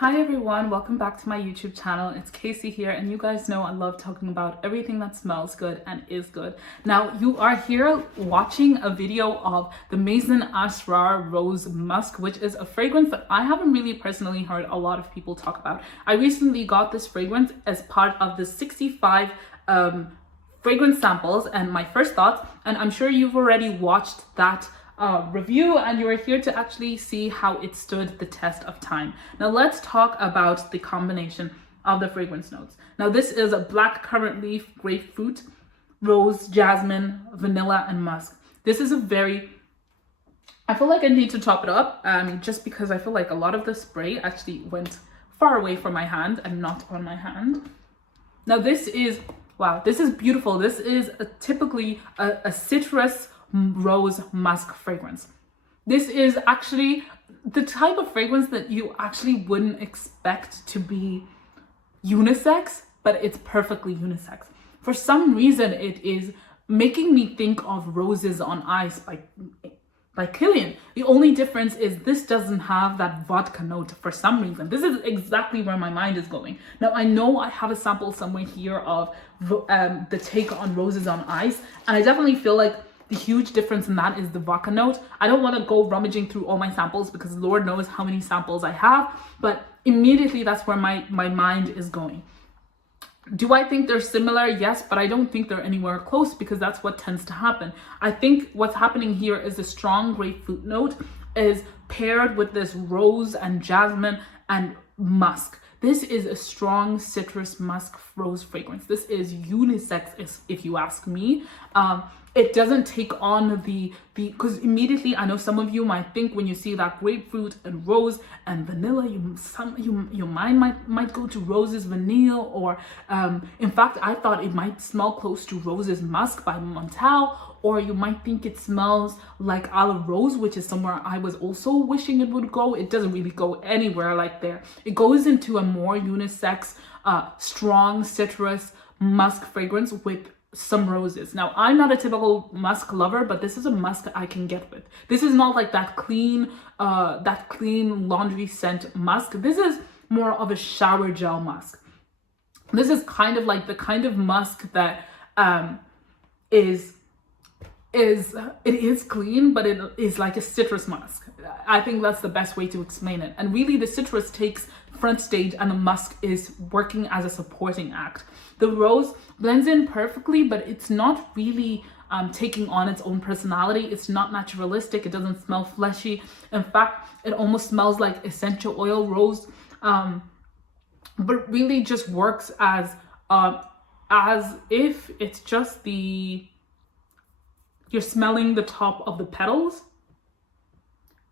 Hi everyone, welcome back to my YouTube channel. It's Casey here, and you guys know I love talking about everything that smells good and is good. Now you are here watching a video of the Maison Asrar Rose Musk, which is a fragrance that I haven't really personally heard a lot of people talk about. I recently got this fragrance as part of the 65 fragrance samples and my first thoughts, and I'm sure you've already watched that review and you're here to actually see how it stood the test of time. Now let's talk about the combination of the fragrance notes. Now this is a black currant leaf, grapefruit, rose, jasmine, vanilla, and musk. This is I feel like I need to top it up just because I feel like a lot of the spray actually went far away from my hand and not on my hand. Now this is, wow, this is beautiful. This is typically a citrus rose musk fragrance. This is actually the type of fragrance that you actually wouldn't expect to be unisex, but it's perfectly unisex. For some reason, it is making me think of Roses on Ice by Killian. The only difference is this doesn't have that vodka note for some reason. This is exactly where my mind is going. Now, I know I have a sample somewhere here of the take on Roses on Ice, and I definitely feel like the huge difference in that is the vodka note. I don't want to go rummaging through all my samples because Lord knows how many samples I have, but immediately that's where my mind is going. Do I think they're similar? Yes, but I don't think they're anywhere close because that's what tends to happen. I think what's happening here is the strong grapefruit note is paired with this rose and jasmine and musk. This is a strong citrus musk rose fragrance. This is unisex, if you ask me. It doesn't take on because immediately I know some of you might think when you see that grapefruit and rose and vanilla, your mind might go to Rose's vanilla, or in fact I thought it might smell close to Rose's Musk by Montal, or you might think it smells like a la Rose, which is somewhere I was also wishing it would go. It doesn't really go anywhere like there. It goes into a more unisex, strong citrus musk fragrance with some roses. Now, I'm not a typical musk lover, but this is a musk I can get with. This is not like that clean laundry scent musk. This is more of a shower gel musk. This is kind of like the kind of musk that it is clean, but it is like a citrus musk. I think that's the best way to explain it. And really the citrus takes front stage and the musk is working as a supporting act. The rose blends in perfectly, but it's not really taking on its own personality. It's not naturalistic. It doesn't smell fleshy. In fact, it almost smells like essential oil rose, but really just works as if it's just you're smelling the top of the petals,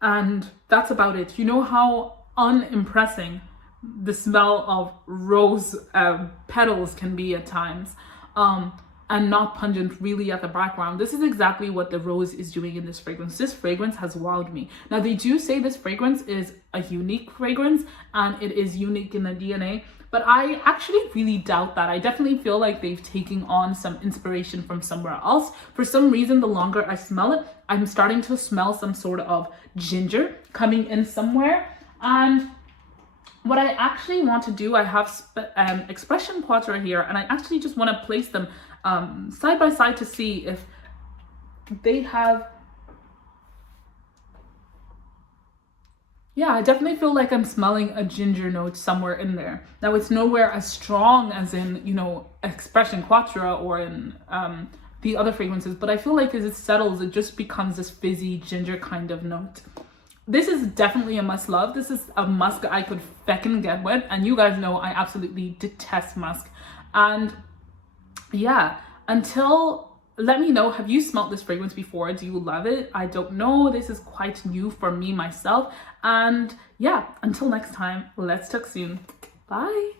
and that's about it. You know how unimpressing the smell of rose petals can be at times, and not pungent really at the background. This is exactly what the rose is doing in this fragrance. This fragrance has wowed me. Now, they do say this fragrance is a unique fragrance and it is unique in the DNA, but I actually really doubt that. I definitely feel like they've taken on some inspiration from somewhere else. For some reason, the longer I smell it, I'm starting to smell some sort of ginger coming in somewhere. And what I actually want to do, I have expression potter here, and I actually just want to place them side by side to see if they have. Yeah, I definitely feel like I'm smelling a ginger note somewhere in there. Now, it's nowhere as strong as in, Expression Quattro or in the other fragrances, but I feel like as it settles, it just becomes this fizzy ginger kind of note. This is definitely a must love. This is a musk I could feckin' get with, and you guys know I absolutely detest musk. And yeah, let me know, have you smelled this fragrance before? Do you love it? I don't know. This is quite new for me myself. And yeah, until next time, let's talk soon. Bye.